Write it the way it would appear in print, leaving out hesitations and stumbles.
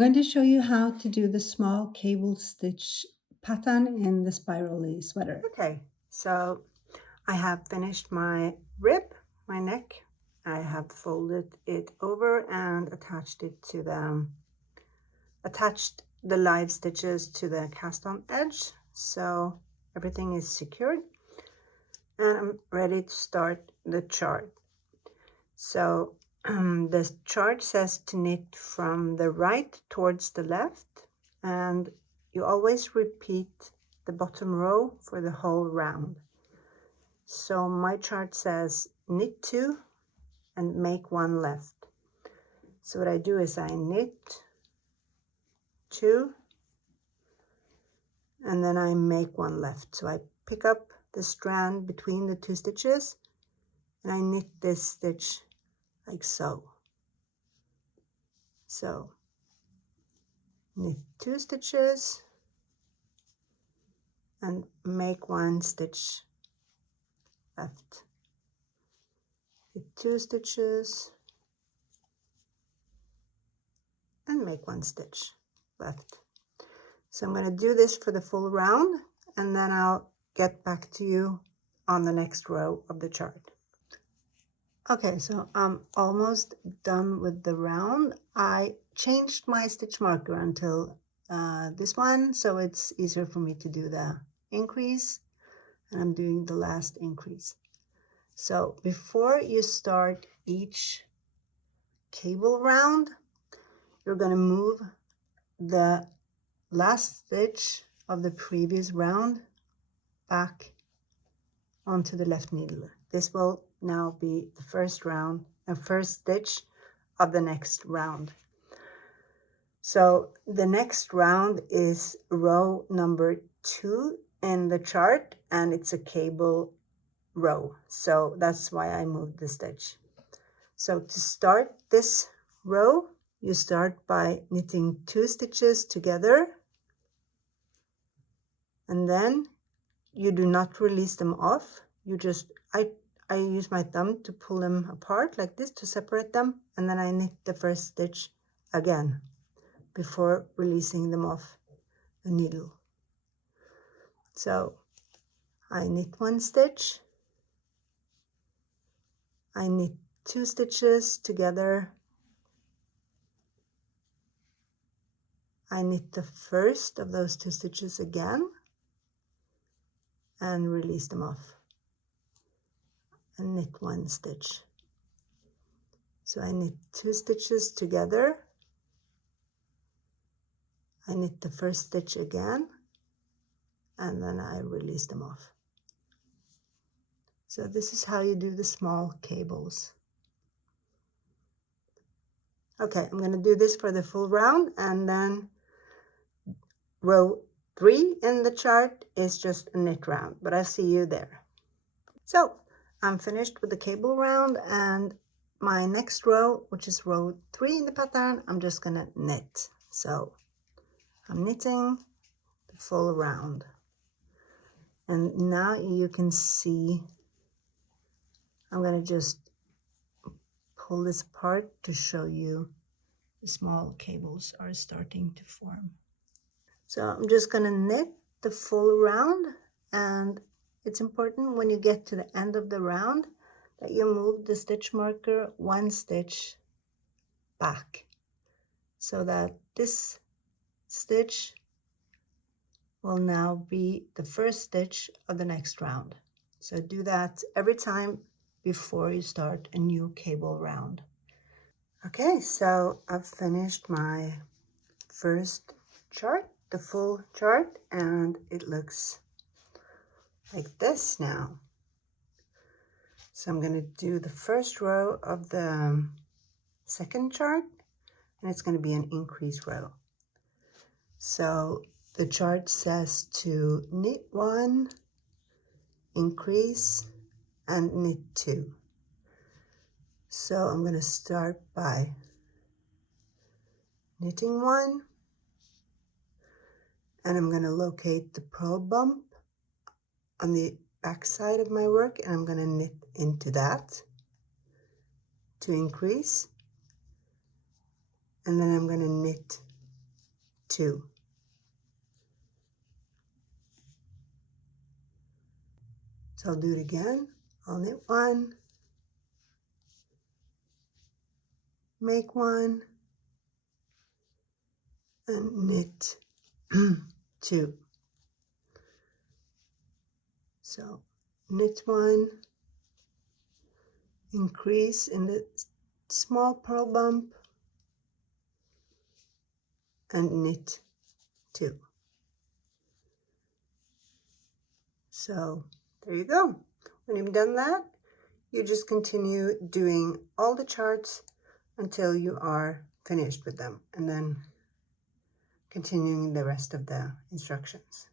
going to show you how to do the small cable stitch pattern in the spirally sweater. Okay, so I have finished my rib, my neck. I have folded it over and attached the live stitches to the cast on edge. So everything is secured and I'm ready to start the chart. So the chart says to knit from the right towards the left, and you always repeat the bottom row for the whole round. So my chart says knit 2 and make 1 left. So what I do is I knit 2 and then I make 1 left. So I pick up the strand between the 2 stitches and I knit this stitch like so. So knit 2 stitches and make 1 stitch left. Knit 2 stitches and make 1 stitch left. So I'm going to do this for the full round and then I'll get back to you on the next row of the chart. Okay, so I'm almost done with the round. I changed my stitch marker until this one, so it's easier for me to do the increase, and I'm doing the last increase. So before you start each cable round, you're going to move the last stitch of the previous round back onto the left needle. This will now be the first round and first stitch of the next round. So the next round is row number 2 in the chart, and it's a cable row, so that's why I moved the stitch. So to start this row, you start by knitting 2 stitches together, and then you do not release them off. You just I use my thumb to pull them apart like this to separate them, and then I knit the first stitch again before releasing them off the needle. So I knit 1 stitch, I knit 2 stitches together, I knit the first of those 2 stitches again and release them off and knit 1 stitch. So I knit 2 stitches together, I knit the first stitch again, and then I release them off. So this is how you do the small cables. Okay, I'm going to do this for the full round, and then row 3 in the chart is just a knit round, but I'll see you there. So I'm finished with the cable round, and my next row, which is row 3 in the pattern, I'm just going to knit. So I'm knitting the full round, and now you can see I'm going to just pull this apart to show you the small cables are starting to form. So I'm just going to knit the full round, and it's important when you get to the end of the round that you move the stitch marker 1 stitch back, so that this stitch will now be the first stitch of the next round. So do that every time before you start a new cable round. Okay, so I've finished my first chart, the full chart, and it looks like this now. So I'm going to do the first row of the second chart, and it's going to be an increase row. So the chart says to knit 1, increase, and knit 2. So I'm going to start by knitting 1, and I'm going to locate the purl bump on the back side of my work, and I'm going to knit into that to increase, and then I'm going to knit 2. So I'll do it again. I'll knit 1, make 1, and knit 2. So knit 1, increase in the small purl bump, and knit 2. So there you go. When you've done that, you just continue doing all the charts until you are finished with them, and then continuing the rest of the instructions.